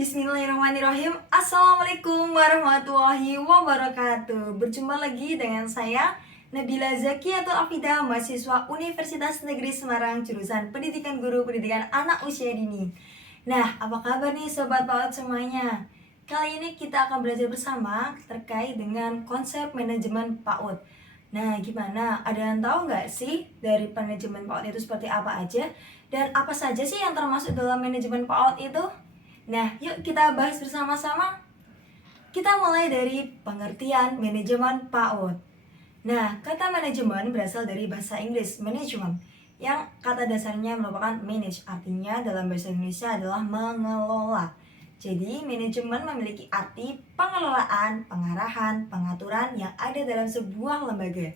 Bismillahirrahmanirrahim. Assalamualaikum warahmatullahi wabarakatuh. Berjumpa lagi dengan saya Nabila Zakiatul Afidah, mahasiswa Universitas Negeri Semarang, jurusan Pendidikan Guru Pendidikan Anak Usia Dini. Nah, apa kabar nih Sobat PAUD semuanya? Kali ini kita akan belajar bersama terkait dengan konsep manajemen PAUD. Nah, gimana? Ada yang tahu nggak sih dari manajemen PAUD itu seperti apa aja? Dan apa saja sih yang termasuk dalam manajemen PAUD itu? Nah, yuk kita bahas bersama-sama. Kita mulai dari pengertian manajemen PAUD. Nah, kata manajemen berasal dari bahasa Inggris management, yang kata dasarnya merupakan manage, artinya dalam bahasa Indonesia adalah mengelola. Jadi, manajemen memiliki arti pengelolaan, pengarahan, pengaturan yang ada dalam sebuah lembaga.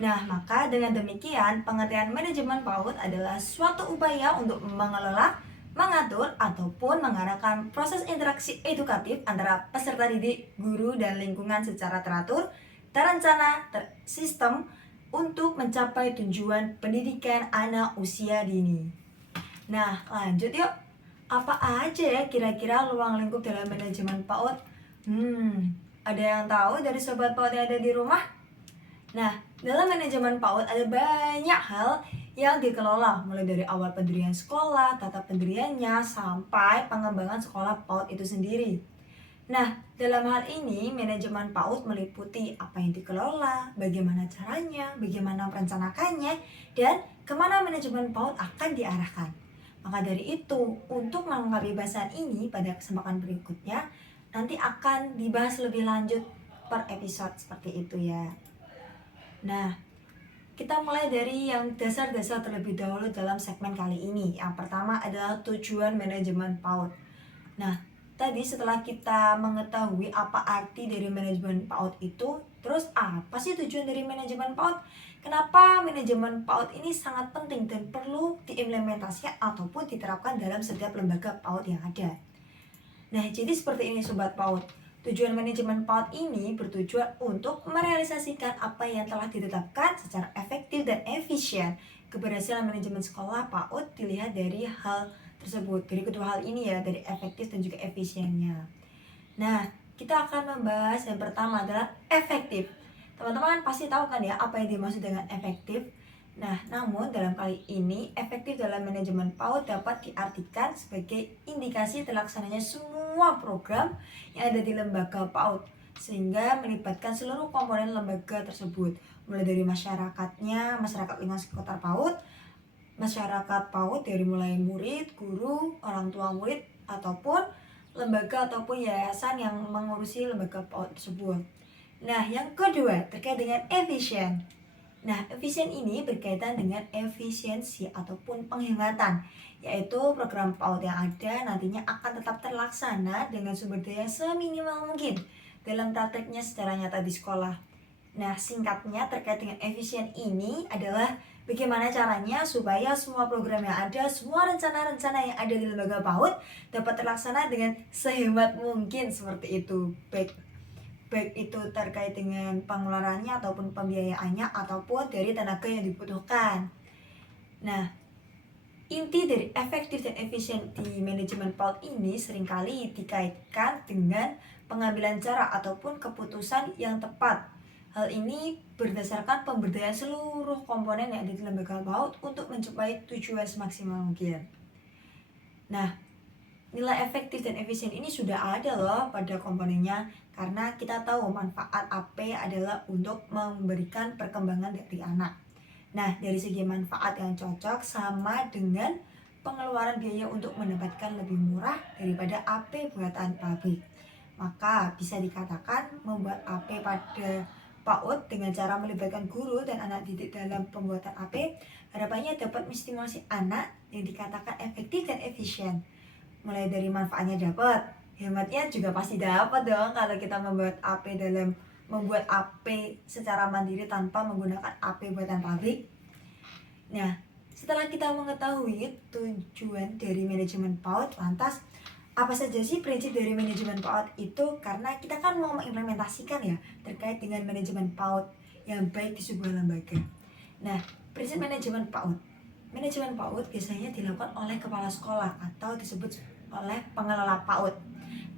Nah, maka dengan demikian, pengertian manajemen PAUD adalah suatu upaya untuk mengelola, mengatur, ataupun mengarahkan proses interaksi edukatif antara peserta didik, guru, dan lingkungan secara teratur, terencana, tersistem untuk mencapai tujuan pendidikan anak usia dini. Nah, lanjut yuk. Apa aja ya kira-kira ruang lingkup dalam manajemen PAUD? Ada yang tahu dari sobat PAUD yang ada di rumah? Nah, dalam manajemen PAUD ada banyak hal yang dikelola, mulai dari awal pendirian sekolah, tata pendiriannya, sampai pengembangan sekolah PAUD itu sendiri. Nah, dalam hal ini, manajemen PAUD meliputi apa yang dikelola, bagaimana caranya, bagaimana merencanakannya, dan kemana manajemen PAUD akan diarahkan. Maka dari itu, untuk melengkapi bahasan ini pada kesempatan berikutnya, nanti akan dibahas lebih lanjut per episode seperti itu ya. Nah, kita mulai dari yang dasar-dasar terlebih dahulu dalam segmen kali ini. Yang pertama adalah tujuan manajemen PAUD. Nah, tadi setelah kita mengetahui apa arti dari manajemen PAUD itu, terus apa sih tujuan dari manajemen PAUD? Kenapa manajemen PAUD ini sangat penting dan perlu diimplementasikan ataupun diterapkan dalam setiap lembaga PAUD yang ada? Nah, jadi seperti ini Sobat PAUD. Tujuan manajemen PAUD ini bertujuan untuk merealisasikan apa yang telah ditetapkan secara efektif dan efisien. Keberhasilan manajemen sekolah PAUD dilihat dari hal tersebut. Dari kedua hal ini ya, dari efektif dan juga efisiennya. Nah, kita akan membahas yang pertama adalah efektif. Teman-teman pasti tahu kan ya apa yang dimaksud dengan efektif? Nah, namun dalam kali ini, efektif dalam manajemen PAUD dapat diartikan sebagai indikasi terlaksananya semua program yang ada di lembaga PAUD, sehingga melibatkan seluruh komponen lembaga tersebut, mulai dari masyarakatnya, masyarakat lingkungan sekitar PAUD, masyarakat PAUD dari mulai murid, guru, orang tua murid, ataupun lembaga ataupun yayasan yang mengurusi lembaga PAUD tersebut. Nah, yang kedua terkait dengan efisien. Nah, efisien ini berkaitan dengan efisiensi ataupun penghematan, yaitu program PAUD yang ada nantinya akan tetap terlaksana dengan sumber daya seminimal mungkin dalam prakteknya secara nyata di sekolah. Nah, singkatnya terkait dengan efisien ini adalah bagaimana caranya supaya semua program yang ada, semua rencana-rencana yang ada di lembaga PAUD dapat terlaksana dengan sehemat mungkin seperti itu. Baik itu terkait dengan pengeluarannya ataupun pembiayaannya ataupun dari tenaga yang dibutuhkan. Nah, inti dari efektif dan efisien di manajemen PAUD ini seringkali dikaitkan dengan pengambilan cara ataupun keputusan yang tepat. Hal ini berdasarkan pemberdayaan seluruh komponen yang ada di lembaga PAUD untuk mencapai tujuan semaksimal mungkin. Nah, nilai efektif dan efisien ini sudah ada loh pada komponennya, karena kita tahu manfaat AP adalah untuk memberikan perkembangan dari anak. Nah, dari segi manfaat yang cocok sama dengan pengeluaran biaya untuk mendapatkan lebih murah daripada AP buatan pabrik. Maka bisa dikatakan membuat AP pada PAUD dengan cara melibatkan guru dan anak didik dalam pembuatan AP, harapannya dapat menstimulasi anak yang dikatakan efektif dan efisien. Mulai dari manfaatnya dapat, hematnya juga pasti dapat dong kalau kita membuat AP secara mandiri tanpa menggunakan AP buatan pabrik. Nah, setelah kita mengetahui tujuan dari manajemen PAUD, lantas apa saja sih prinsip dari manajemen PAUD itu? Karena kita kan mau mengimplementasikan ya terkait dengan manajemen PAUD yang baik di sebuah lembaga. Nah, prinsip manajemen PAUD. Manajemen PAUD biasanya dilakukan oleh kepala sekolah atau disebut oleh pengelola PAUD.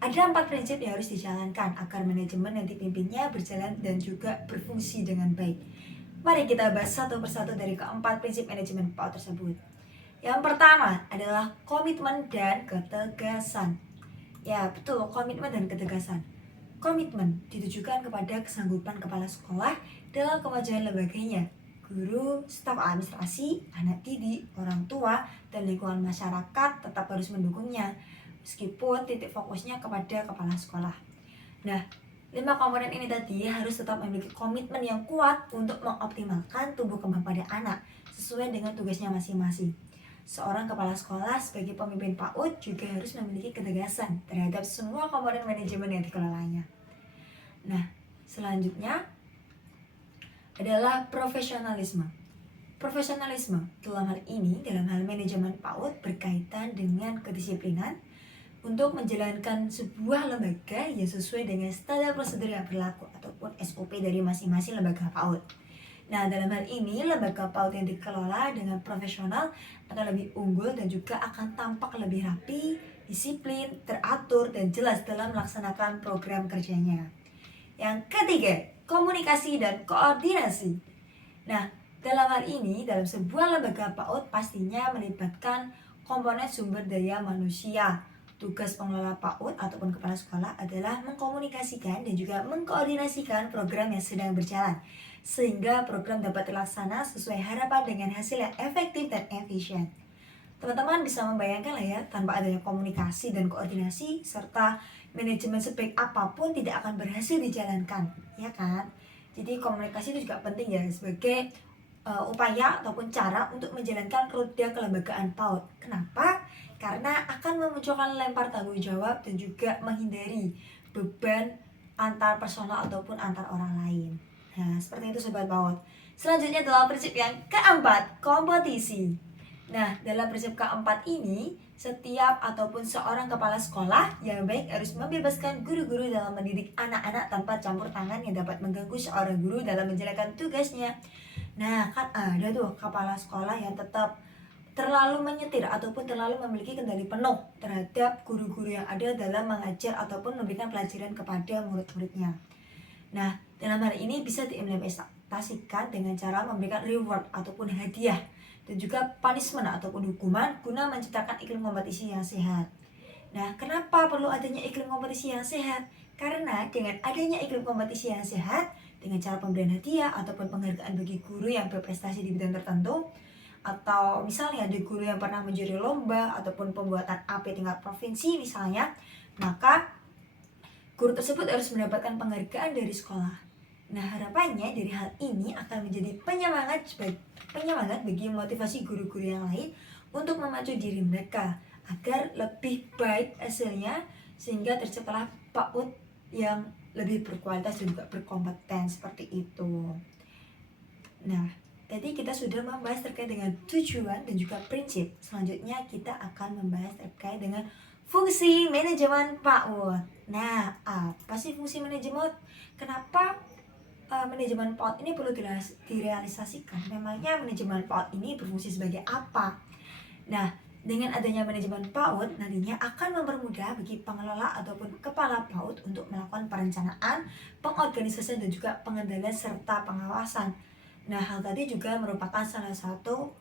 Ada 4 prinsip yang harus dijalankan agar manajemen yang dipimpinnya berjalan dan juga berfungsi dengan baik. Mari kita bahas satu persatu dari keempat prinsip manajemen PAUD tersebut. Yang pertama adalah komitmen dan ketegasan. Ya betul, komitmen dan ketegasan. Komitmen ditujukan kepada kesanggupan kepala sekolah dalam kemajuan lembaganya. Guru, staf administrasi, anak didik, orang tua, dan lingkungan masyarakat tetap harus mendukungnya, meskipun titik fokusnya kepada kepala sekolah. Nah, 5 komponen ini tadi harus tetap memiliki komitmen yang kuat untuk mengoptimalkan tumbuh kembang pada anak sesuai dengan tugasnya masing-masing. Seorang kepala sekolah sebagai pemimpin PAUD juga harus memiliki ketegasan terhadap semua komponen manajemen yang dikelolanya. Nah, selanjutnya adalah profesionalisme. Profesionalisme dalam hal ini, dalam hal manajemen PAUD berkaitan dengan kedisiplinan untuk menjalankan sebuah lembaga yang sesuai dengan standar prosedur yang berlaku ataupun SOP dari masing-masing lembaga PAUD. Nah, dalam hal ini, lembaga PAUD yang dikelola dengan profesional akan lebih unggul dan juga akan tampak lebih rapi, disiplin, teratur, dan jelas dalam melaksanakan program kerjanya. Yang ketiga, komunikasi dan koordinasi. Nah, dalam hal ini, dalam sebuah lembaga PAUD pastinya melibatkan komponen sumber daya manusia. Tugas pengelola PAUD ataupun kepala sekolah adalah mengkomunikasikan dan juga mengkoordinasikan program yang sedang berjalan, sehingga program dapat terlaksana sesuai harapan dengan hasil yang efektif dan efisien. Teman-teman bisa membayangkan lah ya, tanpa adanya komunikasi dan koordinasi serta manajemen sebaik apapun tidak akan berhasil dijalankan, ya kan? Jadi komunikasi itu juga penting ya sebagai upaya ataupun cara untuk menjalankan roda kelembagaan PAUD. Kenapa? Karena akan memunculkan lempar tanggung jawab dan juga menghindari beban antar personal ataupun antar orang lain. Nah, seperti itu Sobat PAUD. Selanjutnya adalah prinsip yang keempat, kompetisi. Nah, dalam prinsip keempat ini, setiap ataupun seorang kepala sekolah yang baik harus membebaskan guru-guru dalam mendidik anak-anak tanpa campur tangan yang dapat mengganggu seorang guru dalam menjalankan tugasnya. Nah, kan ada tuh kepala sekolah yang tetap terlalu menyetir ataupun terlalu memiliki kendali penuh terhadap guru-guru yang ada dalam mengajar ataupun memberikan pelajaran kepada murid-muridnya. Nah, dalam hal ini bisa diimplementasikan dengan cara memberikan reward ataupun hadiah dan juga punishment ataupun hukuman guna menciptakan iklim kompetisi yang sehat. Nah, kenapa perlu adanya iklim kompetisi yang sehat? Karena dengan adanya iklim kompetisi yang sehat, dengan cara pemberian hadiah ataupun penghargaan bagi guru yang berprestasi di bidang tertentu, atau misalnya ada guru yang pernah menjuri lomba ataupun pembuatan AP tingkat provinsi misalnya, maka guru tersebut harus mendapatkan penghargaan dari sekolah. Nah, harapannya dari hal ini akan menjadi penyemangat bagi motivasi guru-guru yang lain untuk memacu diri mereka agar lebih baik hasilnya sehingga terciptalah PAUD yang lebih berkualitas dan juga berkompeten seperti itu. Nah, tadi kita sudah membahas terkait dengan tujuan dan juga prinsip. Selanjutnya kita akan membahas terkait dengan fungsi manajemen PAUD. Nah, apa sih fungsi manajemen? Kenapa manajemen PAUD ini perlu direalisasikan? Memangnya manajemen PAUD ini berfungsi sebagai apa? Nah, dengan adanya manajemen PAUD nantinya akan mempermudah bagi pengelola ataupun kepala PAUD untuk melakukan perencanaan, pengorganisasian dan juga pengendalian serta pengawasan. Nah, hal tadi juga merupakan salah satu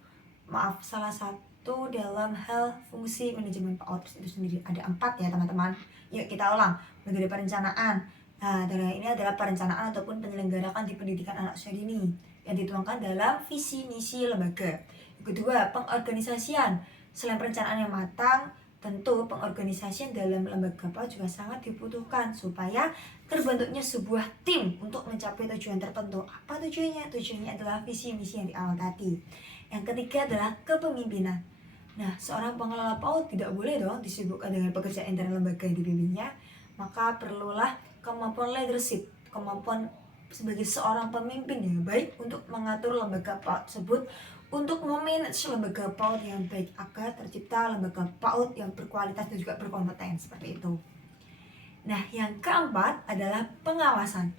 dalam hal fungsi manajemen PAUD itu sendiri. Ada 4 ya teman-teman. Yuk kita ulang. Dari perencanaan. Nah, dalam ini adalah perencanaan ataupun penyelenggaraan di pendidikan anak usia dini yang dituangkan dalam visi misi lembaga. Yang kedua, pengorganisasian. Selain perencanaan yang matang, tentu pengorganisasian dalam lembaga PAUD juga sangat dibutuhkan supaya terbentuknya sebuah tim untuk mencapai tujuan tertentu. Apa tujuannya? Tujuannya adalah visi misi yang di awal tadi. Yang ketiga adalah kepemimpinan. Nah, seorang pengelola PAUD tidak boleh dong disibukkan dengan pekerjaan internal lembaga yang dipimpinnya. Maka perlulah kemampuan leadership, kemampuan sebagai seorang pemimpin yang baik untuk mengatur lembaga PAUD tersebut, untuk memanage lembaga PAUD yang baik agar tercipta lembaga PAUD yang berkualitas dan juga berkompeten seperti itu. Nah, yang keempat adalah pengawasan.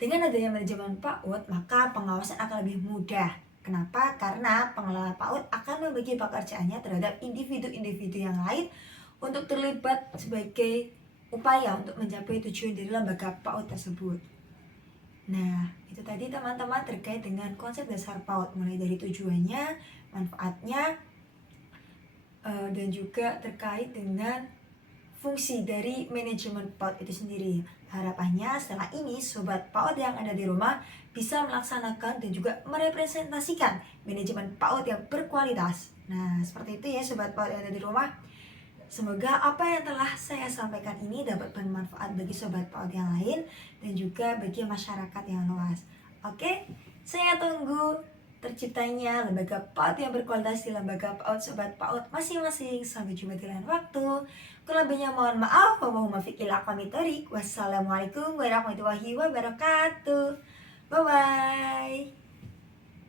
Dengan adanya manajemen PAUD, maka pengawasan akan lebih mudah. Kenapa? Karena pengelola PAUD akan membagi pekerjaannya terhadap individu-individu yang lain untuk terlibat sebagai upaya untuk mencapai tujuan dari lembaga PAUD tersebut. Nah, itu tadi teman-teman terkait dengan konsep dasar PAUD, mulai dari tujuannya, manfaatnya, dan juga terkait dengan fungsi dari manajemen PAUD itu sendiri. Harapannya setelah ini Sobat PAUD yang ada di rumah bisa melaksanakan dan juga merepresentasikan manajemen PAUD yang berkualitas. Nah, seperti itu ya Sobat PAUD yang ada di rumah. Semoga apa yang telah saya sampaikan ini dapat bermanfaat bagi Sobat PAUD yang lain dan juga bagi masyarakat yang luas. Oke, saya tunggu terciptanya lembaga PAUD yang berkualitas di lembaga PAUD Sobat PAUD masing-masing. Sampai jumpa di lain waktu. Kurang mohon maaf. Wassalamualaikum warahmatullahi wabarakatuh. Bye-bye.